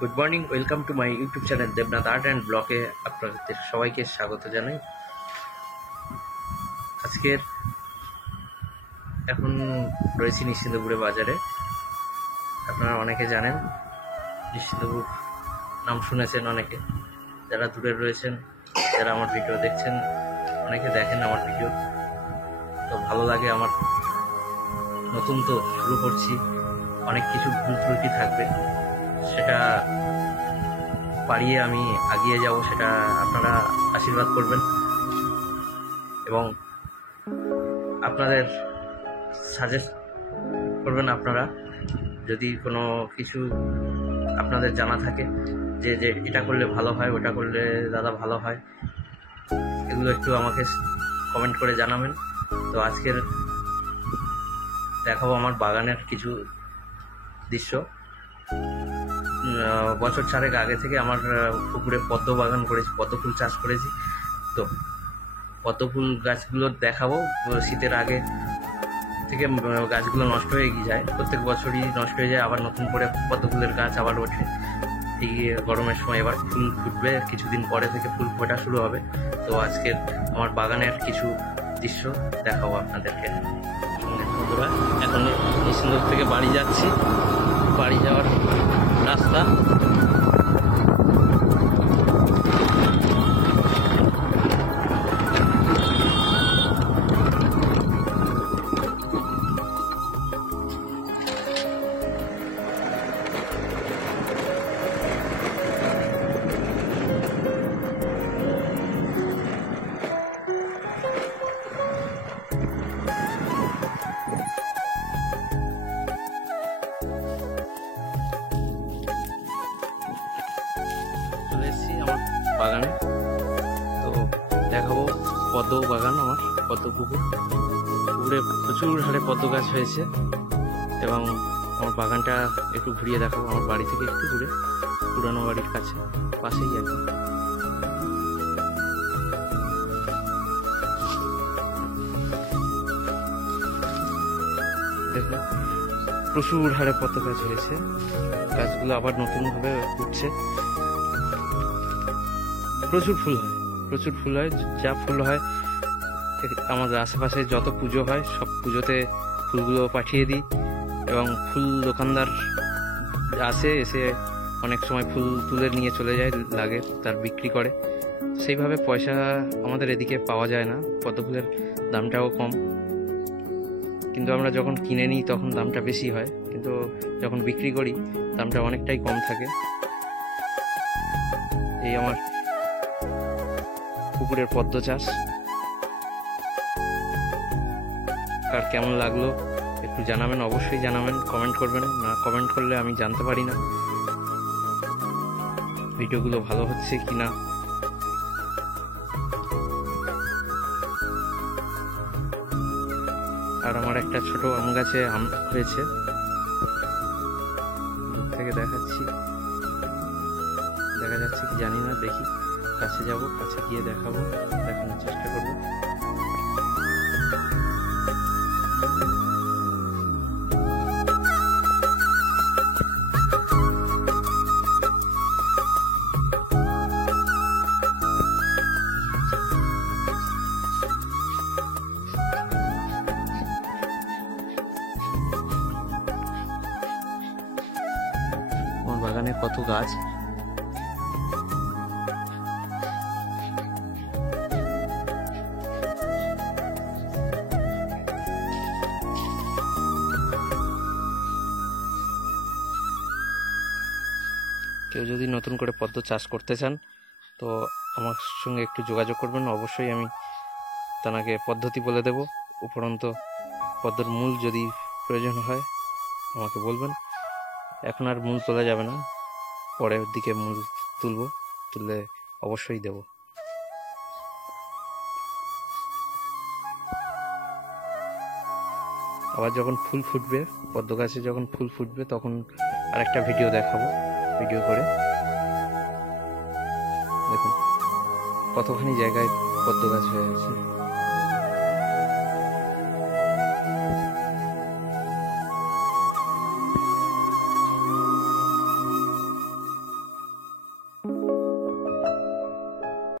Good morning, welcome to my YouTube channel Debnath art and ব্লগে আপনাদের সবাইকে স্বাগত জানাই। আজকের এখন রয়েছি নিশ্চিন্তপুরে বাজারে। আপনারা অনেকে জানেন, নিশ্চিন্তপুর নাম শুনেছেন অনেকে, যারা দূরে রয়েছেন, যারা আমার ভিডিও দেখছেন, অনেকে দেখেন আমার ভিডিও, তো ভালো লাগে আমার। নতুন তো শুরু করছি, অনেক কিছু ভুল ত্রুটি থাকবে, সেটা পারিয়ে আমি এগিয়ে যাব, সেটা আপনারা আশীর্বাদ করবেন এবং আপনাদের সাজেস্ট করবেন। আপনারা যদি কোনো কিছু আপনাদের জানা থাকে যে যে এটা করলে ভালো হয়, ওটা করলে দাদা ভালো হয়, এগুলো একটু আমাকে কমেন্ট করে জানাবেন। তো আজকের দেখাবো আমার বাগানের কিছু দৃশ্য। বছর চারেক আগে থেকে আমার পুকুরে পদ্ম বাগান করেছি, পদ্ম ফুল চাষ করেছি। তো পদ্ম ফুল গাছগুলো দেখাবো। শীতের আগে থেকে গাছগুলো নষ্ট হয়ে যায়, প্রত্যেক বছরই নষ্ট হয়ে যায়, আবার নতুন করে পদ্ম ফুলের গাছ আবার ওঠে। এই গরমের সময় এবার ফুল ফুটবে, কিছুদিন পরে থেকে ফুল ফোটা শুরু হবে। তো আজকের আমার বাগানের কিছু দৃশ্য দেখাবো আপনাদেরকে। বন্ধুরা, এখন নিশ্চিন্তপুর থেকে বাড়ি যাচ্ছি, বাড়ি যাওয়ার রাস্তা। চলে এসেছি আমার বাগানে, তো দেখাবো পদ্ম বাগান, আমার পদ্ম পুকুরে প্রচুর হারে পদ্ম গাছ হয়েছে এবং আমার বাগানটা একটু ঘুরিয়ে দেখাবো। আমার বাড়ি থেকে একটু দূরে, পুরানো বাড়ির কাছে, পাশেই একদম। দেখুন, প্রচুর হারে পদ্ম গাছ হয়েছে, গাছগুলো আবার নতুনভাবে উঠছে। প্রচুর ফুল হয়, প্রচুর ফুল হয়। যা ফুল হয় আমাদের আশেপাশে যত পুজো হয়, সব পুজোতে ফুলগুলো পাঠিয়ে দিই এবং ফুল দোকানদার আসে, এসে অনেক সময় ফুল তুলে নিয়ে চলে যায়, লাগে তার বিক্রি করে। সেইভাবে পয়সা আমাদের এদিকে পাওয়া যায় না, পদ্ম ফুলের দামটাও কম। কিন্তু আমরা যখন কিনে নিই তখন দামটা বেশি হয়, কিন্তু যখন বিক্রি করি দামটা অনেকটাই কম থাকে। এই আমার পুকুরের পদ্ম চাষ। কার কেমন লাগলো একটু জানাবেন, অবশ্যই জানাবেন, কমেন্ট করবেন। না কমেন্ট করলে আমি জানতে পারি না ভিডিওগুলো ভালো হচ্ছে কি না। আর আমার একটা ছোট আম গাছে আম হয়েছে, দূর থেকে দেখাচ্ছি, দেখা যাচ্ছে কি জানি না, দেখি, কাছে যাব, কাছে গিয়ে দেখাবো, দেখানোর চেষ্টা করবো। আমার বাগানে কত গাছ, কেউ যদি নতুন করে পদ্ম চাষ করতে চান তো আমার সঙ্গে একটু যোগাযোগ করবেন, অবশ্যই আমি তাকে পদ্ধতি বলে দেব। উপরন্ত পদ্মর মূল যদি প্রয়োজন হয় আমাকে বলবেন। এখন আর মূল তোলা যাবে না, পরের দিকে মূল তুললে অবশ্যই দেব। আবার যখন ফুল ফুটবে, পদ্ম গাছে যখন ফুল ফুটবে তখন আরেকটা ভিডিও দেখাবো, ভিডিও করে। দেখুন কতখানি জায়গায় পদ্ম গাছ হয়ে আছে।